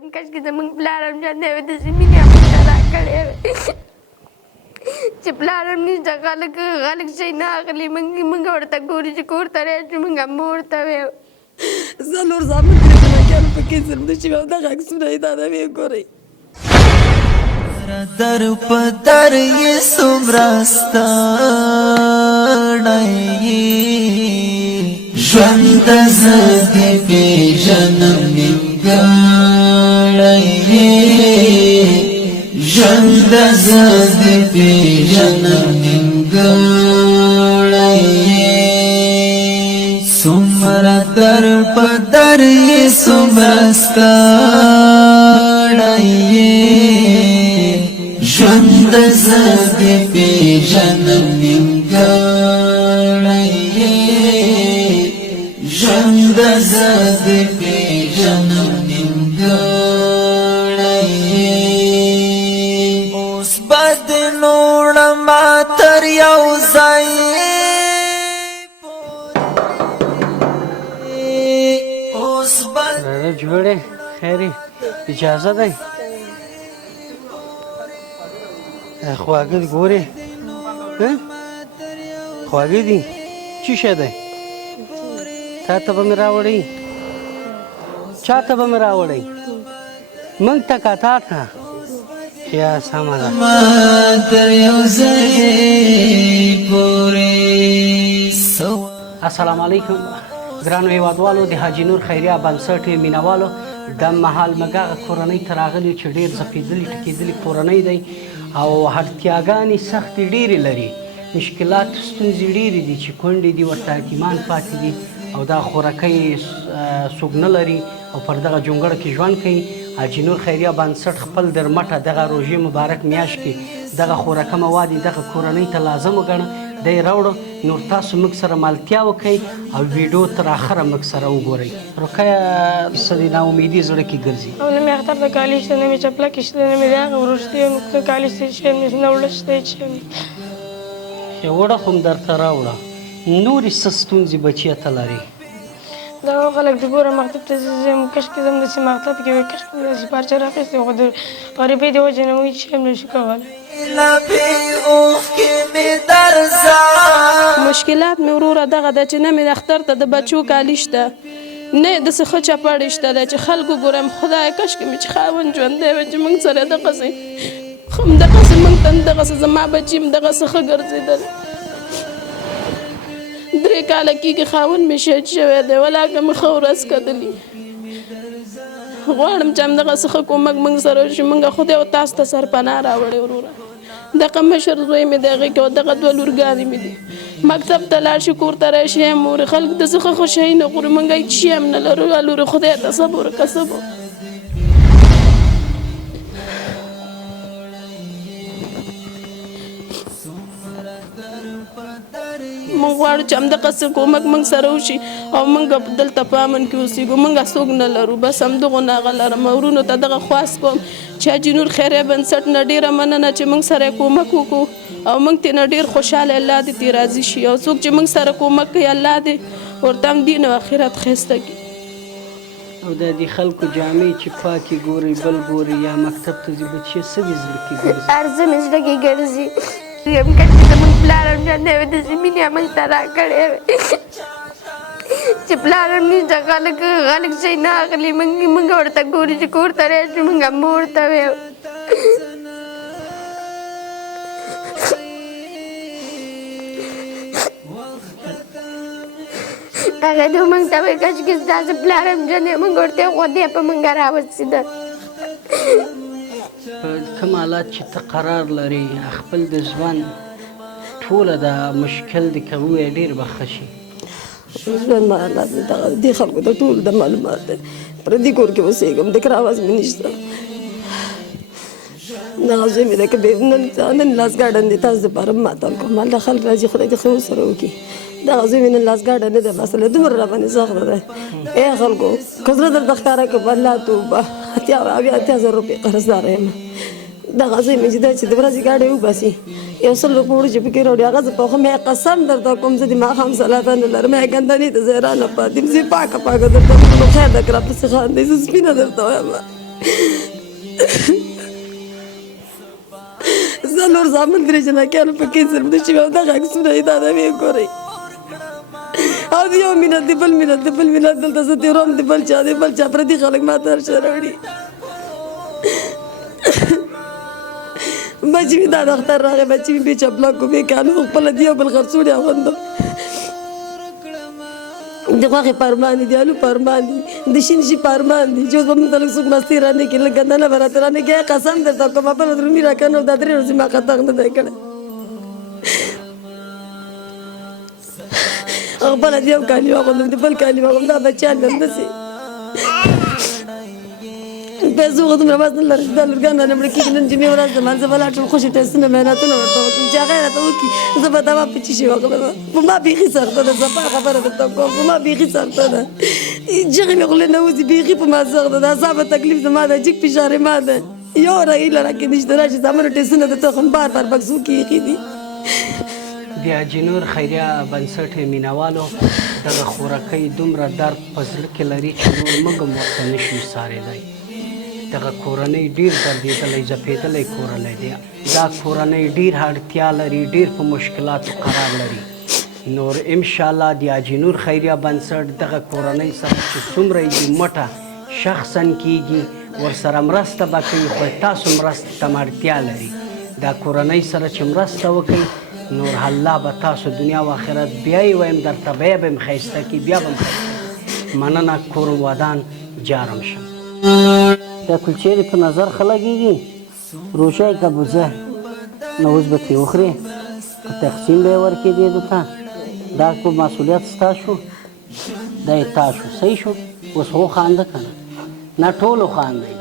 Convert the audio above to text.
وایم کاشکې زموږ پلار هم ژوندی وی داسې مینې هم ورته راکړې وی چې پلار هم نشته خلک شی نه اخلي موږ ورته ګورو چې کور ته راشو موږ هم ورته ویو څلور زامن درې جنکیانو په کې زرمده شوي او دغه عکسونه یې دا ویې ګورئ در په در یې څومره ستړی ژوند زه دې پېژنم نیمګړی ژوند زه دې پېژنم نیمګړی څومره در په در یې څومره ستړی ژوند زه دې پېژنم نیمګړی ژوند زه دې پېژنم نیمګړی اوس به دې نوړمه تر یو ځای اوس به جوړې خیرې اجازه دی خواږه دي ګورې خواږه دي څه شی دی تا ته به مې راوړی چا ته به مې راوړی موږ ته که تا ته یا سمه ده تر یو ځای پورې السلام علیکم ګرانو هیوادوالو د حاجي نور خیریه بنسټ مینوالو د مهال مګه کورنۍ ته راغلي چې ډېر ځپېدلې ټکېدلې کورنۍ دی او اړتیاګانې سختې ډېرې لري مشکلات ستونزې ډېرې دي چې کونډې دي ورته یتیمان پاتې دي او دا خوراکۍ څوک نه لري او پر دغه جونګړه کې ژوند کوي حاجي نور خیریه بنسټ خپل درمټه دغه روژې مبارک میاشت کې دغه خوراکه مواد دغه کورنۍ ته لازم وګڼه دی راوړو نور تاسو موږ سره ملتیا وکړئ او ویډیو تر اخره موږ سره وګورئ رقیه څه د ناامیدي زړه کې ګرځي او نه مې اختر ته کالي شته نه مې چپلکې شته نه مې د هغه وروستي کالي شته چې نه وړه شته چې وړه خو م درته راوړه نورې څه ستونزې بچیه ته لري دغه خلک د ګوره مکتب ته ځم کشکې ځم داسې مکتب کې وي کشکې داسې پارچه راخیستې خو د غریبۍ د وجې نه وایي چې هم نه شي کولی مشکلات مې وروره دغه ده چې نه مې د اختر ته د بچو کالي شته نه یې داسې ښه چپړې شته دی چې خلکو ګورم خدایه کشکې مې چې خاوند ژوندی وی چې موږ سره دغسې همدغسې موږ ته دغسې زما بچي هم دغسې ښه ګرځېدل 3 کاله کېږي خاوند مې شهید شوی دی ولاکه مې ښه ورځ کتلي غواړم چې همدغسې ښه کومک موږ سره وشي موږ خدای او تاسو ته سرپناه راوړې وروره دغه مشر زوی مې دی هغې کې او دغه 2 لورګانې مې دي مکتب ته لاړ شي کور ته راشي هم وړي خلک داسې ښه ښه شی نه خوري موږ هېڅ شي هم نه لرو لورې خدای ته صبر وکړه صبر موږ غواړو چې همدغسې کومک موږ سره وشي او موږ دلته په امن کې اوسېږو موږ څوک نه لرو بس همدغو نه هغه لرم ورونو ته دغه خواست کوم چې حاجي نور خیریه بنسټ نه ډېره مننه چې موږ سره یې کومک وکړو او موږ ترې نه ډېر خوشحاله الله دې ترې راضي شي او څوک چې موږ سره کومک کوي الله دې ورته هم دین او آخرت ښایسته کړي او د دې خلکو جامې چې پاکې ګوري بل ګوري یا مکتب ته ځي بچې څه دې زړه کې ګرځي هر څه مې زړه کې ګرځي وایم کاشکې زموږ پلار هم ژوندی وی داسې مینې هم ورته راکړې وی چې پلار هم نشته خلک شی نه اخلي موږ ورته ګورو چې کور ته راشو موږ هم ورته ویو هغه دې موږ ته وایي کاشکې ستاسو پلار هم ژوندی موږ ورته ویل خدای په موږ راوستېده په کوم حالات چې ته قرار لري خپل د ژوند ټوله د مشکل د که ووایې ډېر به ښه شي ژوند ما حالات مې دغه دې خلکو ته ټول د معلومات دی پردي کور کې اوسېږم د کار اواز مې نشته دغه زوی مې دی که نن لاس ګارډن دی تاسو دپاره ماتل کوم هلته خلک راځي خدای دې ښه ورسره وکړي دغه زوی مې نن لاس ګارډن نه دی باسلی دومره راباندې سخته دی ای خلکو که زړه درته ښکاره کړم الله توبه 80,000 روپۍ قرضداره یم دغه زوی مې چې دی چې د ورځې ګاډی وباسي 100 روپۍ وړي چې پکې راوړي هغه زه په مې قسم درته کوم زه د ماښام سلاته نه لرم ګندنې ته زه حیرانه پاتې یم زه پاکه درته نو خیر ده که راپسې خاندئ زه سپینه درته وایم څلور زامن درې جنکیانو په کې صرف د شوي او دغه عکسونه یې دا د ویې ګورئ او د یو ملت د بل ملت د بل ملت دلته زه تېروم د بل چا پردي خلک ما ته هر شی راوړي بچي مې دا د اختر راغی بچي مې بې چپلاکو بې کالو خپله د یو بل خرڅوړي اغوندم د غوښې پارمان دي د الو پارمان دي د شین شي پارمان دي چې اوس به موږ ته لږ څوک مستي رانه کړي لږ ګندنه به راته رانه کړي قسم درته کوم بله درومي راکنه او دا 3 ورځې ما قطغ نه دی کړی خپله د یو کالي واغوندم د بل کالي واغوندم دا بچیان مې همداسې پیسو خو دومره بس نه لري دا لورګان رانه مړه کېږي نن جمعې ورځ ده مانځه به لاړ شم خوشي ټسټونه محنتونه ورته وکړم چې هغه یې راته وکړي زه به دوا په چی شي وکړم په ما بیخي سخته ده زپا خبره درته کوم په ما بیخي سخته ده جغې مې خولې نه وځي بیخي په ما سخته ده اعصابه تکلیف زما ده جګ فشار یې ما ده یو هیله راکې نشته راشي زامنو ټسټونه د تخم بار بکسو کې ایښي دي د حاجي نور خیریه بنسټ مینوالو دغه خوراکۍ دومره درد په زړه کې لري چې نور موږ هم ورته نشو ایسارېدی دغه کورنۍ ډېر دردېدلی ځپېدلی کورنۍ دی دا کورنۍ ډېر اړتیا لري ډېر په مشکلاتو قرار لري نور انشاءالله د حاجي نور خیریه بنسټ دغه کورنۍ سره چې څومره یې مټه شخصا کیږي ورسره مرسته به کوي خو تاسو مرستې ته اړتیا لري دا کورنۍ سره چې مرسته وکړئ نور الله به تاسو دنیا و آخرت بیا یې وایم درته بیا به م ښایسته کړي بیا به م ښایسته مننه کور ودان جارم شم دا کلچې په نظر ښه لګېږي روژه یې که بوځه نو اوس به ترې وخورې که تقسیم به یې ورکړې دې ته دا په مسؤلیت ستا شو دا یې تا شو صحیح شو اوس خو خانده که نه نه ټولو خاندئ